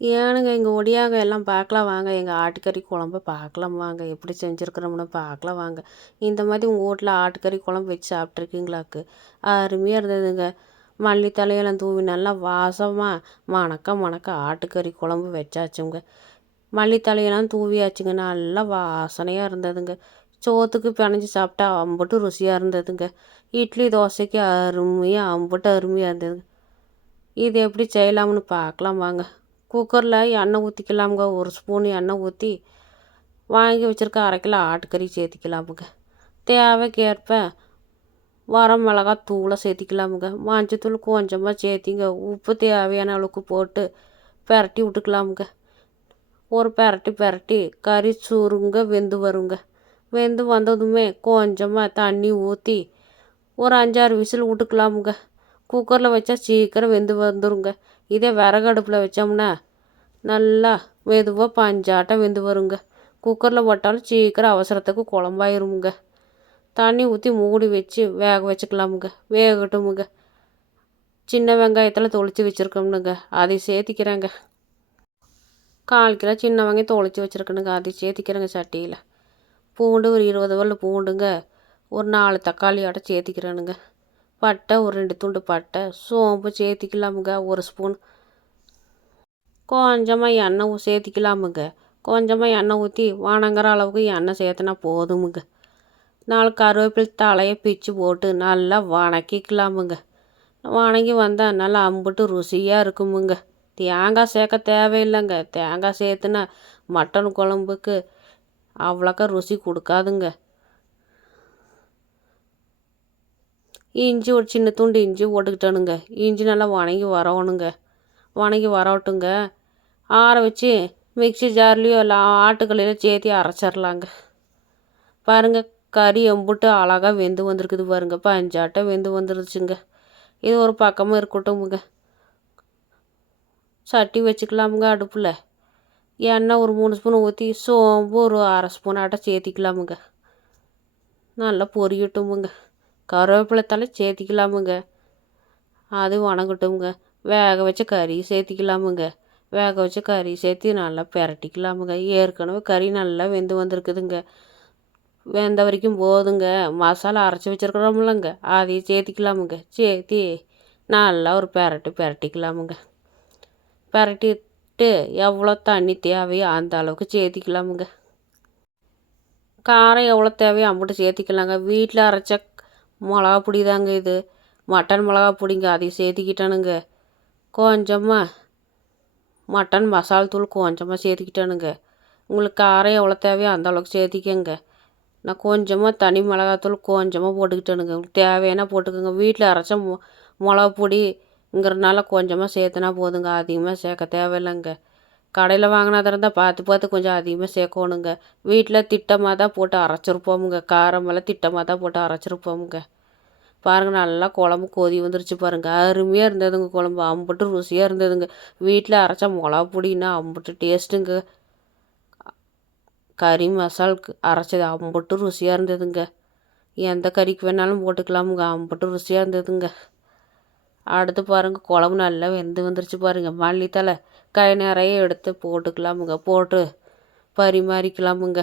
ஏனுங்க இங்கே ஒடியாங்க எல்லாம் பார்க்கலாம் வாங்க. எங்கள் ஆட்டுக்கறி குழம்பு பார்க்கலாம் வாங்க. எப்படி செஞ்சுருக்குறோம்னு பார்க்கலாம் வாங்க. இந்த மாதிரி உங்கள் வீட்ல ஆட்டுக்கறி குழம்பு வச்சு சாப்பிட்ருக்கீங்களாக்கு அருமையாக இருந்ததுங்க. மல்லித்தலையெல்லாம் தூவி நல்லா வாசமாக மணக்க மணக்க ஆட்டுக்கறி குழம்பு வச்சாச்சுங்க. மல்லித்தலையெல்லாம் தூவியாச்சுங்க. நல்லா வாசனையாக இருந்ததுங்க. சோத்துக்கு பிணைஞ்சி சாப்பிட்டா அம்பட்டு ருசியாக இருந்ததுங்க. இட்லி தோசைக்கு அருமையாக அம்பட்டு அருமையாக இருந்ததுங்க. இது எப்படி செய்யலாம்னு பார்க்கலாம் வாங்க. குக்கரில் எண்ணெய் ஊற்றிக்கலாமுங்க ஒரு ஸ்பூன் எண்ணெய் ஊற்றி வாங்கி வச்சுருக்க அரை கிலோ ஆட்டுக்கறி சேர்த்திக்கலாமுங்க. தேவைக்கேற்ப வரம் மிளகா தூளை சேர்த்திக்கலாமுங்க. மஞ்சத்தூள் கொஞ்சமாக சேர்த்திங்க. உப்பு தேவையான அளவுக்கு போட்டு பெரட்டி விட்டுக்கலாமுங்க. ஒரு பெரட்டி பெரட்டி கறி சுருங்க வெந்து வருங்க. வெந்து வந்ததுமே கொஞ்சமாக தண்ணி ஊற்றி ஒரு அஞ்சாறு விசில் விட்டுக்கலாமுங்க. குக்கரில் வச்சா சீக்கிரம் வெந்து வந்துருங்க. இதே விறகு அடுப்பில் வச்சோம்னா நல்லா மெதுவாக பஞ்சாட்டம் வெந்து வருங்க. குக்கரில் போட்டாலும் சீக்கிரம் அவசரத்துக்கு குழம்பாயிருமுங்க. தண்ணி ஊற்றி மூடி வச்சு வேக வச்சுக்கலாமுங்க. வேகட்டுமுங்க. சின்ன வெங்காயத்தில் தொளிச்சு வச்சுருக்கோம்னுங்க. அதை சேர்த்திக்கிறேங்க கால் கிலோ சின்ன வெங்காயம் தொளிச்சு வச்சுருக்கணுங்க. அதை சேர்த்திக்கிறேங்க சட்டியில். பூண்டு ஒரு இருபது வரல பூண்டுங்க. ஒரு நாலு தக்காளியோட சேர்த்திக்கிறேனுங்க பட்டை ஒரு ரெண்டு துண்டு பட்டை. சோம்பு சேர்த்திக்கலாமுங்க ஒரு ஸ்பூன் கொஞ்சமாக எண்ணெய் சேர்த்திக்கலாமுங்க கொஞ்சமாக எண்ணெய் ஊற்றி வணங்குற அளவுக்கு எண்ணெய் சேர்த்துனா போதுமுங்க. நாலு கருவேப்பிலை தலையை பிச்சு போட்டு நல்லா வணக்கிக்கலாமுங்க. வணங்கி வந்தால் நல்லா அம்புட்டு ருசியாக இருக்குமுங்க. தேங்காய் சேர்க்க தேவையில்லைங்க. தேங்காய் சேர்த்துனா மட்டன் குழம்புக்கு அவ்வளோக்கா ருசி கொடுக்காதுங்க. இஞ்சி ஒரு சின்ன துண்டு இஞ்சி போட்டுக்கிட்டனுங்க. இஞ்சி நல்லா வணங்கி வரணுங்க வணங்கி வரட்டுங்க. ஆற வச்சு மிக்ஸி ஜார்லேயோ இல்லை ஆட்டுக்கல்லையோ சேர்த்தி அரைச்சிடலாங்க பாருங்க கறி எம்புட்டு அழகாக வெந்து வந்திருக்குது பாருங்க. பஞ்சாட்டை வெந்து வந்துருச்சுங்க. இது ஒரு பக்கமாக இருக்கட்டும்ங்க. சட்டி வச்சுக்கலாமுங்க அடுப்பில். எண்ணெய் ஒரு மூணு ஸ்பூன் ஊற்றி சோம்பு ஒரு அரை ஸ்பூன் ஆட்டை சேர்த்திக்கலாமுங்க. நல்லா பொரியட்டுமுங்க. கருவேப்பிலை தலை சேர்த்திக்கலாமுங்க. அது வணங்கட்டும்ங்க. வேக வச்ச கறி சேர்த்திக்கலாமுங்க. வேக வச்ச கறி சேர்த்து நல்லா பிரட்டிக்கலாமுங்க. ஏற்கனவே கறி நல்லா வெந்து வந்திருக்குதுங்க. வெந்த வரைக்கும் போதுங்க. மசாலா அரைச்சி வச்சுருக்குறோம்லங்க. அதையும் சேர்த்திக்கலாமுங்க. சேர்த்தி நல்லா ஒரு பெரட்டு பெரட்டிக்கலாமுங்க. பெரட்டிட்டு எவ்வளோ தண்ணி தேவையோ அந்த அளவுக்கு சேர்த்திக்கலாமுங்க. காரம் எவ்வளோ தேவையோ அம்பிட்டு சேர்த்திக்கலாங்க. வீட்டில் அரைச்ச மிளகா பொடி தாங்க இது. மட்டன் மிளகா பொடிங்க அதையும் சேர்த்திக்கிட்டானுங்க கொஞ்சமாக மட்டன் மசால் தூள் கொஞ்சமாக சேர்த்துக்கிட்டேனுங்க. உங்களுக்கு காரம் எவ்வளோ தேவையோ அந்த அளவுக்கு சேர்த்திக்கங்க. நான் கொஞ்சமாக தனி மிளகாத்தூள் கொஞ்சமாக போட்டுக்கிட்டேனுங்க. உங்களுக்கு தேவையான போட்டுக்கோங்க. வீட்டில் அரைச்ச மொ மிளகா பொடிங்கிறனால கொஞ்சமாக சேர்த்துனா போதுங்க. அதிகமாக சேர்க்க தேவையில்லைங்க. கடையில் வாங்கினதா இருந்தால் பார்த்து பார்த்து கொஞ்சம் அதிகமாக சேர்க்கணுங்க. வீட்டில் திட்டமாக தான் போட்டு அரைச்சிருப்போமுங்க. காரமெல்லாம் திட்டமாக தான் போட்டு அரைச்சிருப்போமுங்க. பாருங்கள் நல்லா குழம்பு கொதி வந்துருச்சு பாருங்கள் அருமையாக இருந்ததுங்க குழம்பு. அம்பட்டு ருசியாக இருந்ததுங்க. வீட்டில் அரைச்சா மிளகா பொடின்னா அம்பட்டு டேஸ்ட்டுங்க கறி மசாலுக்கு அரைச்சது அம்பட்டு ருசியாக இருந்ததுங்க. எந்த கறிக்கு வேணாலும் போட்டுக்கலாமுங்க. அம்பட்டு ருசியாக இருந்ததுங்க. அடுத்து பாருங்கள் குழம்பு நல்லா வெந்து வந்துருச்சு பாருங்கள் மல்லித்தலை கை நிறைய எடுத்து போட்டுக்கலாமுங்க. போட்டு பரிமாறிக்கலாமுங்க.